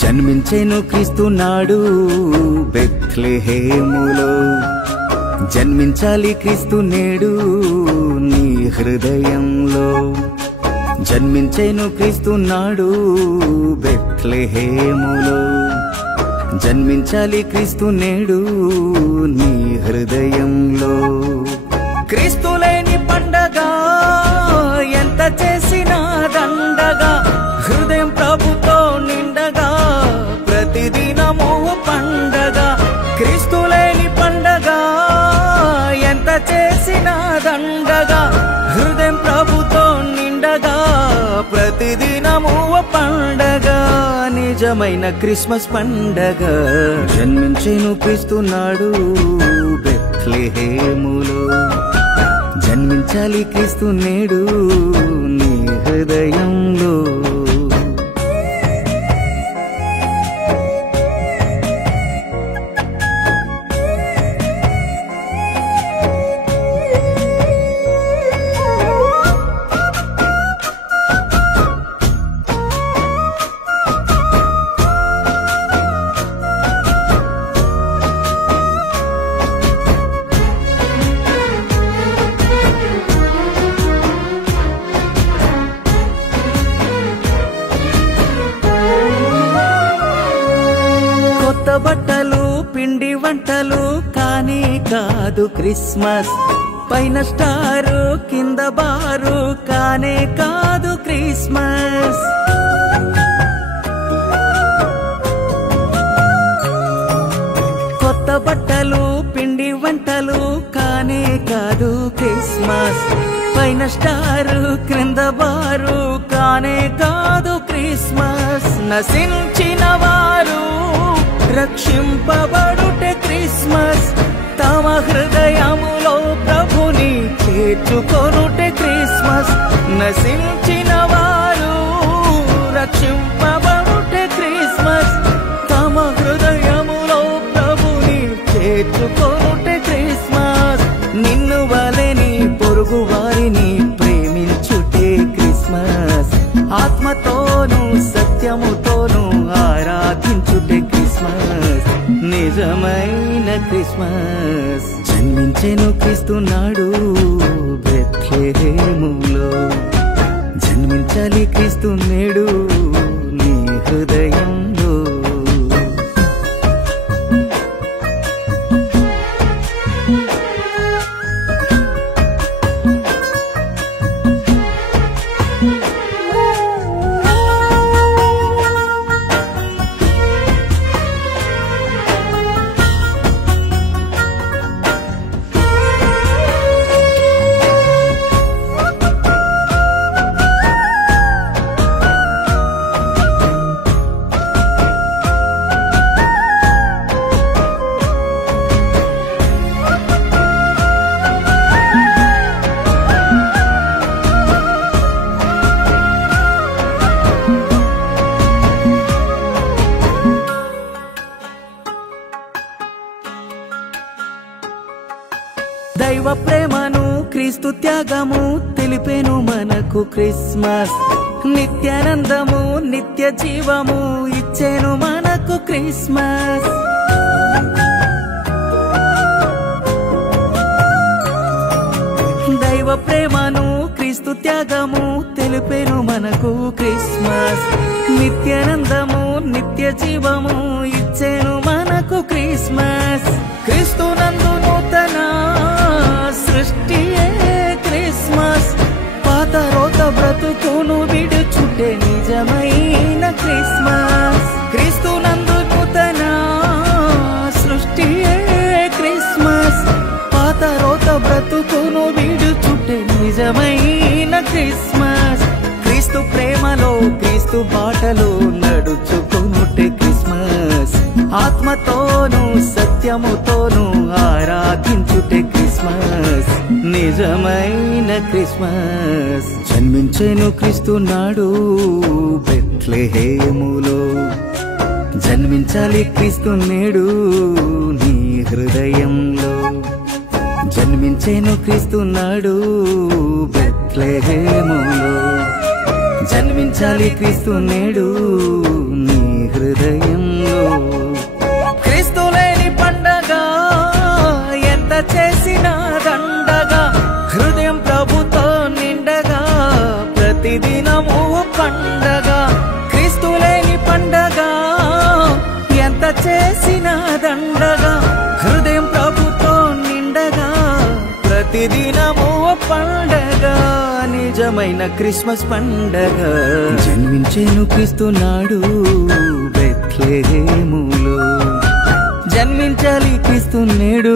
జన్మించెను క్రీస్తు నాడు బెత్లెహేములో, జన్మించాలి క్రీస్తు నేడు నీ హృదయంలో. జన్మించెను క్రీస్తు నాడు బెత్లెహేములో, జన్మించాలి క్రీస్తు నేడు నీ హృదయంలో. క్రీస్తు లేని పండగ ఎంత చేసినా దండగా, హృదయం ప్రభుతో నిండగా ప్రతిదినము పండగ. క్రీస్తు లేని పండగ ఎంత చేసినా దండగా, హృదయం ప్రభుతో నిండగా ప్రతిదినము పండగ. నిజమైన క్రిస్మస్ పండగ జన్మించెను క్రీస్తు నాడు బెత్లెహేములో, జన్మించాలి క్రీస్తు నేడు నీ హృదయంలో. కొత్త బట్టలు పిండి వంటలు కానీ కాదు క్రిస్మస్, పైన స్టారు కింద బారు కానే కాదు క్రిస్మస్. కొత్త బట్టలు పిండి వంటలు కానే కాదు క్రిస్మస్, పైన స్టారు క్రింద బారు కానే కాదు క్రిస్మస్. నశించిన వారు రక్షింపబడుటే క్రిస్మస్, తమ హృదయములో ప్రభుని చేర్చుకొనుటే క్రిస్మస్. నశించిన వారు రక్షింపబడుటే క్రిస్మస్, తమ హృదయములో ప్రభుని చేర్చుకొనుటే క్రిస్మస్. నిన్ను వలెని పొరుగు వారిని ప్రేమించుటే క్రిస్మస్, ఆత్మతోనూ సత్యముతోనూ ఆరాధించుటే క్రిస్మస్. నిజమైన క్రిస్మస్ జన్మించెను క్రీస్తు నాడు బెత్లెహేములో, జన్మించాలి క్రీస్తు నేడు నీ హృదయంలో. దైవ ప్రేమను క్రీస్తు త్యాగము తెలిపేను మనకు క్రిస్మస్, నిత్యానందము నిత్య జీవము ఇచ్చేను మనకు క్రిస్మస్. దైవ ప్రేమను క్రీస్తు త్యాగము తెలిపేను మనకు క్రిస్మస్, నిత్యానందము నిత్య జీవము ఇచ్చేను మనకు క్రిస్మస్. క్రీస్తు నందు నూతన సృష్టియే క్రిస్మస్, పాత రోత బ్రతుకును విడుచుటే నిజమైన క్రిస్మస్. క్రీస్తు నందు నూతన సృష్టియే క్రిస్మస్, పాత రోత బ్రతుకును విడుచుటే నిజమైన క్రిస్మస్. క్రీస్తు ప్రేమలో క్రీస్తు బాటలో నడుచుకునుటే క్రిస్మస్, ఆత్మతోనూ సత్యముతోనూ ఆరాధించుటే క్రిస్మస్. నిజమైన క్రిస్మస్ జన్మించెను క్రీస్తు నాడు బెత్లెహేములో, జన్మించాలి క్రీస్తు నేడు నీ హృదయంలో. జన్మించెను క్రీస్తు నాడు బెత్లెహేములో, జన్మించాలి క్రీస్తు నేడు నీ హృదయంలో. క్రీస్తు లేని పండగ ఎంత చేసినా దండగా, హృదయం ప్రభుతో నిండగా ప్రతిదినము పండగ. క్రీస్తు లేని పండగ ఎంత చేసినా దండగా, హృదయం ప్రభుతో నిండగా ప్రతిదినము పండగ. నిజమైన క్రిస్మస్ పండగ జన్మించేను క్రీస్తు నాడు బెత్లెహేములో. జన్మించాలి క్రీస్తు నేడు